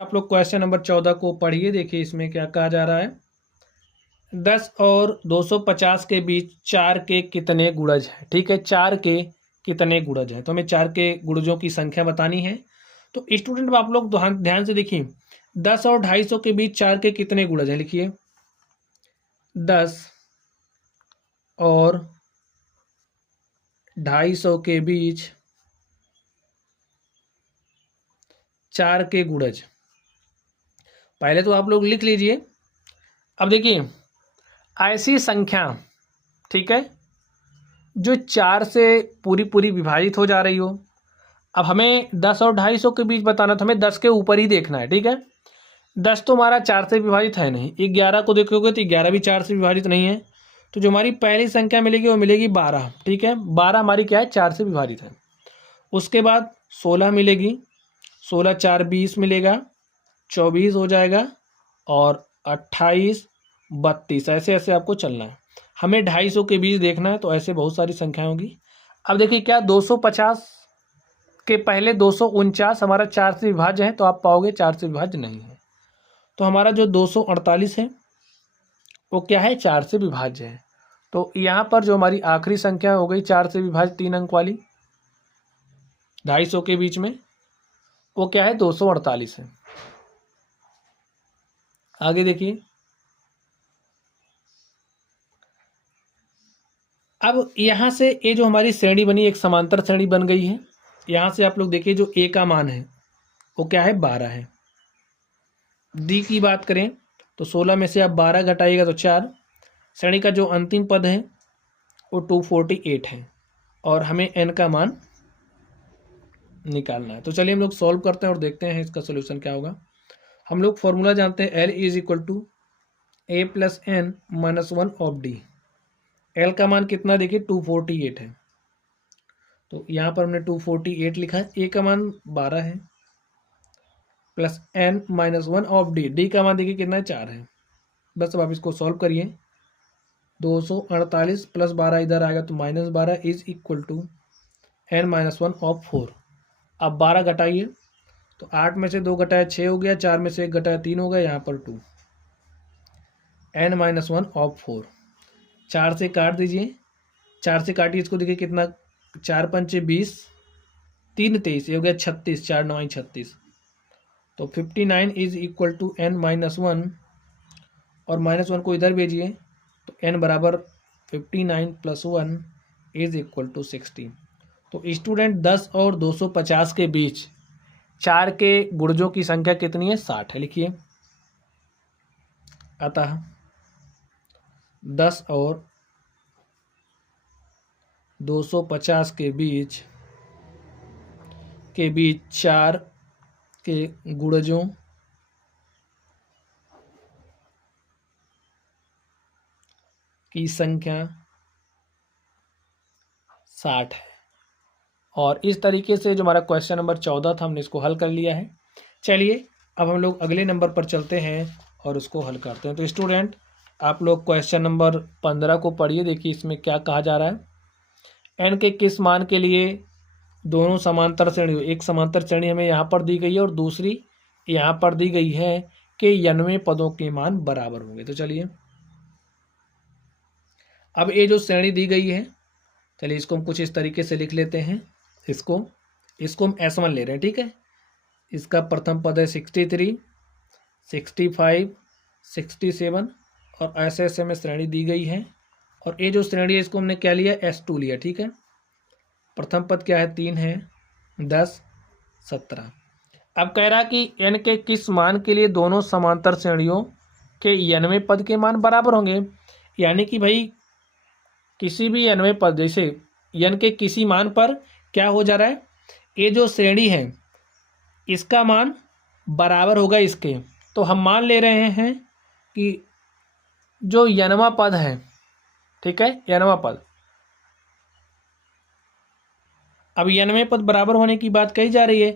आप लोग question number 14 को पढ़िए। देखिए इसमें क्या कहा जा रहा है। 10 और 250 के बीच 4 के कितने गुणज हैं। ठीक है, 4 के कितने गुणज हैं, तो हमें 4 के गुणजों की संख्या बतानी है। तो स्टूडेंट आप लोग ध्यान से देखिए, 10 और 250 के बीच 4 के कितने गुणज हैं। लिखिए 10 और 250 के बीच 4 के गुणज। पहले तो आप लोग लिख लीजिए। अब देखिए ऐसी संख्या, ठीक है, जो 4 से पूरी पूरी विभाजित हो जा रही हो। अब हमें 10 और 250 के बीच बताना, तो हमें 10 के ऊपर ही देखना है। ठीक है, 10 तो हमारा 4 से विभाजित है नहीं। 11 को देखोगे तो 11 भी 4 से विभाजित नहीं है। तो जो हमारी पहली संख्या मिलेगी वो मिलेगी 12। ठीक है, 12 हमारी क्या है, 4 से विभाजित है। उसके बाद 16 मिलेगी, 16 4 20 मिलेगा, 24 हो जाएगा, और 28 32, ऐसे ऐसे आपको चलना है। हमें 250 के बीच देखना है, तो ऐसे बहुत सारी संख्याएं होगी। अब देखिए क्या 250 के पहले 249 हमारा 4 से विभाज्य है, तो आप पाओगे 4 से विभाज्य नहीं है। तो हमारा जो 248 है वो क्या है, 4 से विभाज्य है। तो यहाँ पर जो हमारी आखिरी संख्या हो गई 4 से विभाज्य 3 अंक वाली 250 के बीच में, वो क्या है, 248 है। आगे देखिए, अब यहाँ से ये जो हमारी श्रेणी बनी, एक समांतर श्रेणी बन गई है। यहाँ से आप लोग देखिए जो ए का मान है वो क्या है, 12 है। डी की बात करें तो 16 में से आप 12 घटाइएगा तो 4। श्रेणी का जो अंतिम पद है वो 248 है, और हमें एन का मान निकालना है। तो चलिए हम लोग सॉल्व करते हैं और देखते हैं इसका सोल्यूशन क्या होगा। हम लोग फॉर्मूला जानते हैं, l is equal to a plus n minus 1 of d. L का मान कितना, देखिए 248 है, तो यहाँ पर हमने 248 लिखा है। ए का मान 12 है, plus n minus 1 of d. D का मान देखिए कितना है, 4 है। बस अब आप इसको सॉल्व करिए। 248 प्लस 12 इधर आएगा तो minus 12 is equal to n minus 1 of 4। अब 12 घटाइए तो 8 में से 2 घटाया 6 हो गया, 4 में से 1 घटाया 3 हो गया, यहाँ पर 2। एन माइनस 1 ऑफ 4, 4 से काट दीजिए, 4 से काटिए इसको, देखिए कितना, 4 पंचे 20, 3 23, ये हो गया 36, 4 9 36। तो 59 is equal to n minus 1, और माइनस 1 को इधर भेजिए तो एन बराबर 59 प्लस 1 इज इक्वल टू 60। तो स्टूडेंट 10 और 250 के बीच 4 के गुणजों की संख्या कितनी है, 60 है। लिखिए, अतः 10 और 250 के बीच 4 के गुणजों की संख्या 60 है। और इस तरीके से जो हमारा क्वेश्चन नंबर 14 था हमने इसको हल कर लिया है। चलिए अब हम लोग अगले नंबर पर चलते हैं और उसको हल करते हैं। तो स्टूडेंट आप लोग क्वेश्चन नंबर 15 को पढ़िए। देखिए इसमें क्या कहा जा रहा है। एन के किस मान के लिए दोनों समांतर श्रेणी, एक समांतर श्रेणी हमें यहाँ पर दी गई है और दूसरी यहाँ पर दी गई है कि 99 पदों के मान बराबर होंगे। तो चलिए अब ये जो श्रेणी दी गई है, चलिए इसको हम कुछ इस तरीके से लिख लेते हैं। इसको हम S1 ले रहे हैं। ठीक है, इसका प्रथम पद है 63, 65, 67, और ऐसे ऐसे में श्रेणी दी गई है। और ये जो श्रेणी है इसको हमने क्या लिया, S2 लिया। ठीक है, प्रथम पद क्या है, 3 है, 10, 17। अब कह रहा कि n के किस मान के लिए दोनों समांतर श्रेणियों के 99 पद के मान बराबर होंगे। यानी कि भाई किसी भी 99 पद, जैसे n के किसी मान पर क्या हो जा रहा है, ये जो श्रेणी है इसका मान बराबर होगा इसके। तो हम मान ले रहे हैं कि जो 99वां पद है, ठीक है, 99वां पद, अब 99 पद बराबर होने की बात कही जा रही है।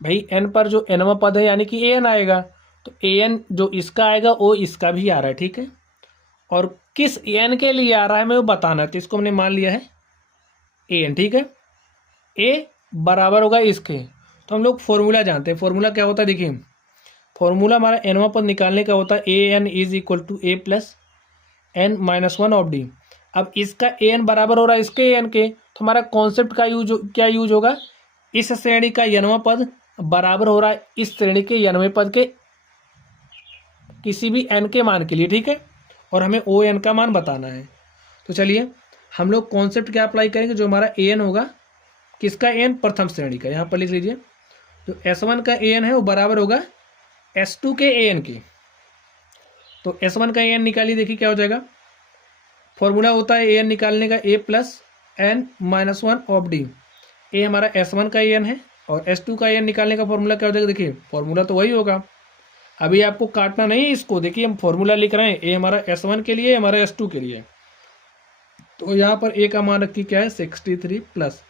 भाई n पर जो nवां पद है यानी कि an आएगा, तो an जो इसका आएगा वो इसका भी आ रहा है। ठीक है, और किस n के लिए आ रहा है हमें वो बताना है, तो इसको हमने मान लिया है an। ठीक है, a बराबर होगा इसके। तो हम लोग फॉर्मूला जानते हैं। फॉर्मूला क्या होता है, देखिए फॉर्मूला हमारा एनवा पद निकालने का होता है a n is equal to a plus n minus one of d. अब इसका ए एन बराबर हो रहा है इसके ए एन के, तो हमारा कॉन्सेप्ट का क्या यूज होगा, इस श्रेणी का यनवा पद बराबर हो रहा है इस श्रेणी के यनवे पद के किसी भी एन के मान के लिए, ठीक है, और हमें ओ एन का मान बताना है। तो चलिए हम लोग कॉन्सेप्ट क्या अप्लाई करेंगे, जो हमारा ए एन होगा किसका, ए एन प्रथम श्रेणी का, यहाँ पर लिख लीजिए जो S1 का ए एन है वो बराबर होगा S2 के ए एन के। तो S1 का ए एन निकालिए, देखिए क्या हो जाएगा, फॉर्मूला होता है ए एन निकालने का a plus n minus one of d. A हमारा S1 का ए एन है और S2 का ए एन निकालने का फॉर्मूला क्या हो जाएगा, देखिए फॉर्मूला तो वही होगा, अभी आपको काटना नहीं है इसको, देखिए हम फॉर्मूला लिख रहे हैं, ए हमारा S1 के लिए, हमारा S2 के लिए। तो यहाँ पर ए का मान रखी क्या है 63 plus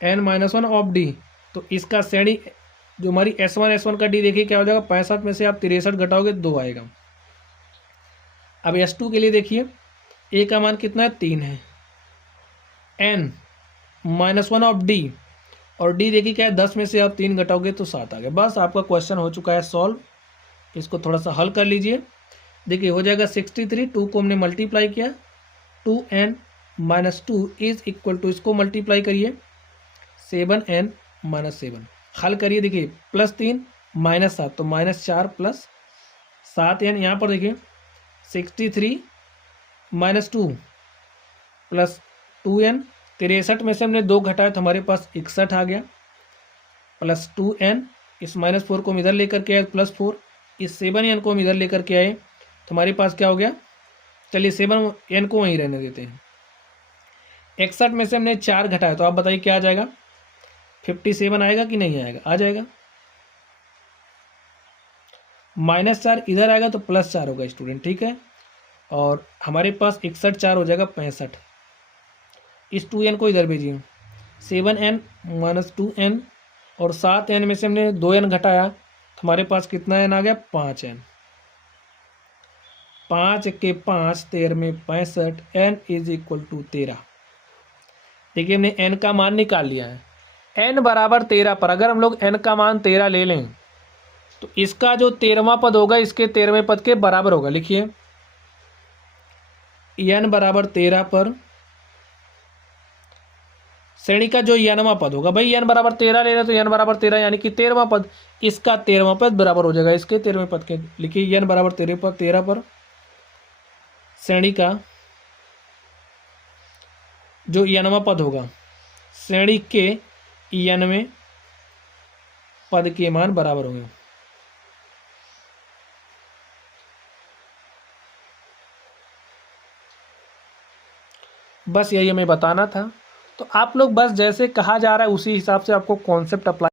n minus one of d. तो इसका श्रेणी जो हमारी S1 का डी देखिए क्या हो जाएगा, 65 में से आप 63 घटाओगे 2 आएगा। अब S2 के लिए देखिए ए का मान कितना है 3 है, n minus one of d, और डी देखिए क्या है 10 में से आप 3 घटाओगे तो 7 आ गया। बस आपका क्वेश्चन हो चुका है सॉल्व। इसको थोड़ा सा हल कर लीजिए, देखिए हो जाएगा 63, 2 को हमने मल्टीप्लाई किया, 2n minus 2 is equal to, इसको मल्टीप्लाई करिए 7n माइनस 7, हल करिए, देखिए प्लस 3 माइनस 7 तो माइनस 4 प्लस 7n, यहाँ पर देखिए 63 माइनस 2 प्लस 2n, 63 में से हमने 2 घटाया तो हमारे पास 61 आ गया, प्लस 2n, इस माइनस 4 को हम इधर लेकर के आए प्लस 4, इस 7n को हम इधर लेकर के आए तो हमारे पास क्या हो गया, चलिए 7n को वहीं रहने देते हैं। 61 में से हमने 4 घटाया तो आप बताइए क्या आ जाएगा, 57 आएगा कि नहीं आएगा, आ जाएगा। माइनस 4 इधर आएगा तो प्लस 4 होगा स्टूडेंट, ठीक है, और हमारे पास 61 4 हो जाएगा 65, इस 2n को इधर भेजिए, 7n माइनस 2n, और 7n में से हमने 2n घटाया तो हमारे पास कितना n आ गया 5n, 5 के 5 13 में 65, n इज इक्वल टू 13। देखिए हमने n का मान निकाल लिया है, n बराबर 13 पर अगर हम लोग n का मान 13 ले लें तो इसका जो 13वां पद होगा इसके 13वें पद के बराबर होगा। लिखिए n बराबर 13 पर श्रेणी का जो nवां पद होगा, भाई n बराबर 13 ले रहे तो n बराबर 13 यानी कि 13वां पद, इसका 13वां पद बराबर हो जाएगा इसके 13वें पद के। लिखिए n बराबर 13 पर श्रेणी का जो nवां पद होगा, श्रेणी के nवें पद के मान बराबर होंगे। बस यही हमें बताना था, तो आप लोग बस जैसे कहा जा रहा है उसी हिसाब से आपको कॉन्सेप्ट अप्लाई